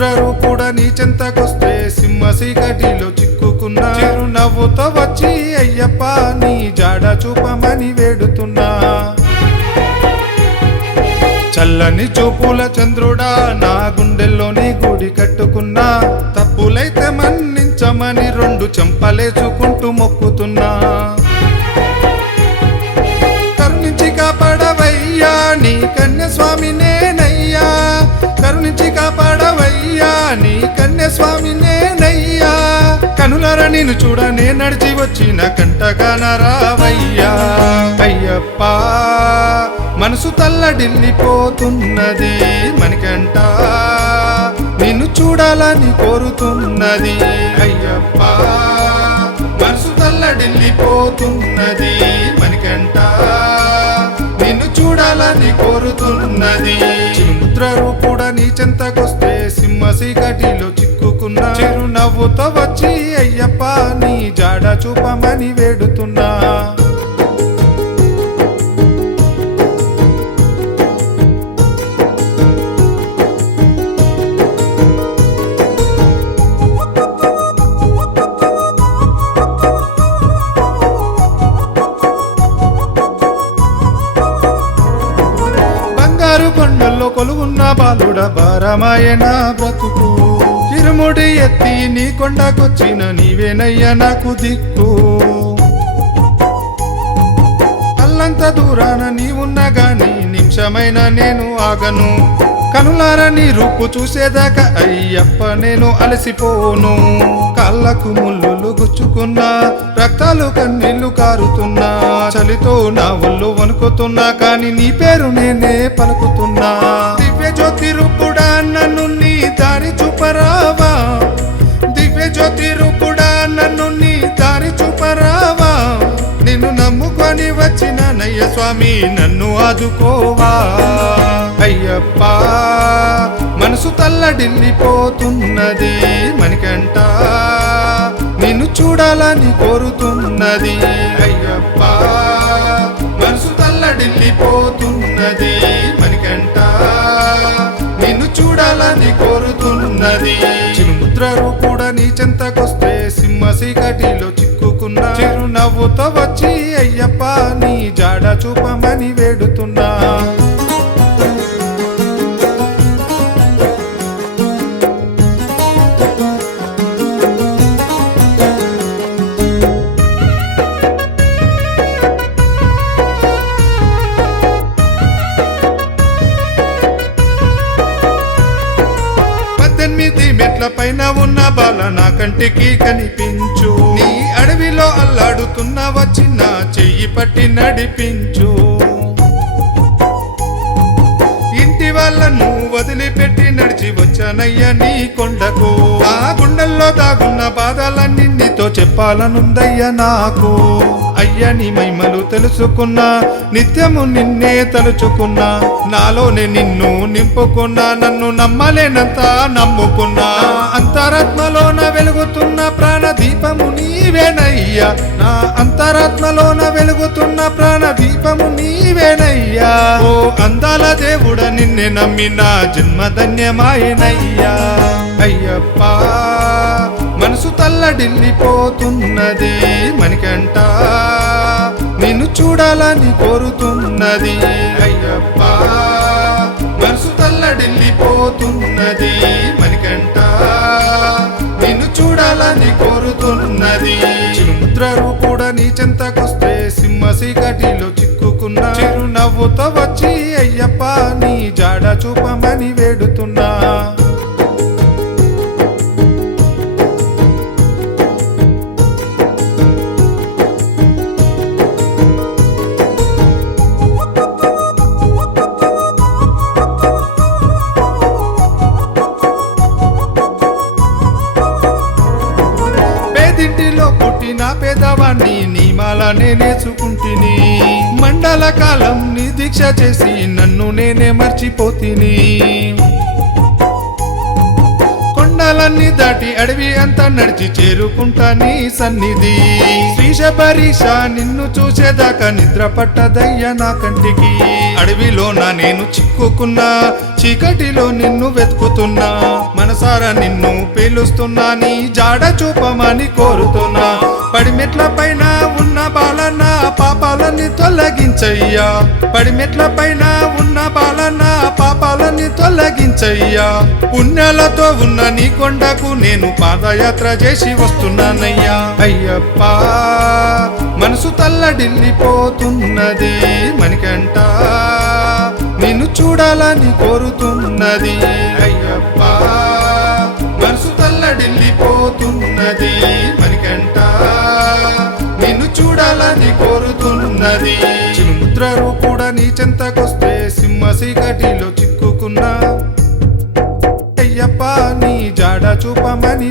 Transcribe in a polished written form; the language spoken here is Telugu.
రుద్రరూపుడ నీ చెంతకొస్తే సింహ చీకటిలో చిక్కుకున్నా చిరునవ్వుతో వచ్చి అయ్యప్ప నీ జాడ చూపమని వేడుతున్నా చల్లని చూపుల చంద్రుడా నా గుండెల్లోని గుడి కట్టుకున్నా తప్పులైతే మన్నించమని రెండు చెంపలేచుకుంటూ మొక్కుతున్నా కరుణించి కాపాడవయ్యా నీ కన్యస్వామి నేనయ్యా కరుణించి కాపాడవయ్యా నీ కన్యస్వామి నేనయ్యా కనులారా నేను చూడ నే నడిచి వచ్చిన కంటగాన రావయ్యా అయ్యప్ప మనసు తల్లడిల్లిపోతున్నది మణికంఠ నిన్ను చూడాలని కోరుతున్నది అయ్యప్ప మనసు తల్లడిల్లిపోతున్నది మణికంఠ నిన్ను చూడాలని కోరుతున్నది రుద్రరూపుడ నీ చెంతకొస్తే సింహ చీకటిలో చిక్కుకున్నా చిరునవ్వుతో వచ్చి అయ్యప్ప నీ జాడ చూపమని వేడుతున్నా కొండల్లో కొలువున్న బాలుడ బారమాయన బ్రతుకు ఇరుముడి ఎత్తి నీ కొండకొచ్చిన నీవేనయ్యా నాకు దిక్కు అల్లంత దూరాన నీ ఉన్నా గాని నిమిషమైన నేను ఆగను కనులార నీ రూపు చూసేదాకా అయ్యప్ప నేను అలసిపోను కాళ్ళకు ముళ్ళులు గుచ్చుకున్నా రక్తాలు కన్నీళ్లు కారుతున్నా చలితో నా ఒళ్ళు వణుకుతున్నా కాని నీ పేరు నేనే పలుకుతున్నా దివ్య జ్యోతి రూపుడా నన్ను నీ దారి చూపరావా దివ్య జ్యోతి రూపుడా నన్ను నీ దారి చూపరావా నిన్ను నమ్ముకొని వచ్చిన నయ్య స్వామి నన్ను ఆదుకోవా అయ్యప్ప మనసు తల్లడిల్లిపోతున్నది మణికంఠ నిన్ను చూడాలని కోరుతున్నది అయ్యప్ప మనసు తల్లడిల్లిపోతున్నది మణికంఠ నిన్ను చూడాలని కోరుతున్నది రుద్రరూపుడ నీ చెంతకొస్తే సింహ చీకటిలో చిక్కుకున్నా చిరునవ్వుతో వచ్చి అయ్యప్ప నీ జాడ చూపమని వేడుతున్నా మెట్ల పైన ఉన్న బాల నా కంటికి కనిపించు నీ అడవిలో అల్లాడుతున్న వచ్చిన చెయ్యి పట్టి నడిపించు ఇంటి వాళ్ళను వదిలిపెట్టి నడిచి వచ్చానయ్యా నీ కొండకు ఆ గుండెల్లో దాగున్న బాధలన్నీ నీతో చెప్పాలనుందయ్యా నాకు అయ్యా నీ మహిమలు తెలుసుకున్నా నిత్యము నిన్నే తలుచుకున్నా నాలోనే నిన్ను నింపుకున్నా నన్ను నమ్మలేనంత నమ్ముకున్నా అంతరాత్మలోన వెలుగుతున్న ప్రాణదీపము నీవేనయ్యా నా అంతరాత్మలోన వెలుగుతున్న ప్రాణదీపము నీవేనయ్యా ఓ అందాల దేవుడ నిన్నే నమ్మిన జన్మధన్యమాయనయ్యా అయ్యప్ప మనసు తల్లడిల్లిపోతున్నది మణికంఠ నిన్ను చూడాలని కోరుతున్నది అయ్యప్ప మనసు తల్లడిల్లిపోతున్నది మణికంఠ నిన్ను చూడాలని కోరుతున్నది రుద్రరూపుడ నీ చెంతకొస్తే సింహ చీకటిలో చిక్కుకున్నా చిరునవ్వుతో వచ్చి అయ్యప్ప నీ జాడ చూపమని వేడుతున్నా పుట్టిన పేదవాణ్ణి నీ మాలనే నేర్చుకుంటిని మండల కాలం నీ దీక్ష చేసి నన్ను నేనే మర్చిపోతిని కొండలన్నీ దాటి అడవి అంతా నడిచి చేరుకుంటా నీ సన్నిధి శ్రీ శబరీష నిన్ను చూసేదాకా నిద్ర పట్టదయ్య నా కంటికి అడవిలోన నేను చిక్కుకున్నా చీకటిలో నిన్ను వెతుకుతున్నా మనసారా నిన్ను పీలుస్తున్నా నీ జాడ చూపమని కోరుతున్నా పడిమెట్ల పైన ఉన్న బాలన్న పాపాలన్నీ తొలగించయ్యా పడిమెట్ల పైన ఉన్న బాలన్న పాపాలన్నీ తొలగించయ్యా పుణ్యాలతో ఉన్న నీ కొండకు నేను పాదయాత్ర చేసి వస్తున్నానయ్యా అయ్యప్ప మనసు తల్లడిల్లిపోతున్నది మణికంఠ నిన్ను చూడాలని కోరుతున్నది అయ్యప్ప మనసు తల్లడిల్లిపోతున్నది మణికంఠ నిన్ను చూడాలని కోరుతున్నది చిలుముద్రరు కూడా నీ చెంతకొస్తే సింహ చీకటిలో చిక్కుకున్నా అయ్యప్ప నీ జాడ చూపమని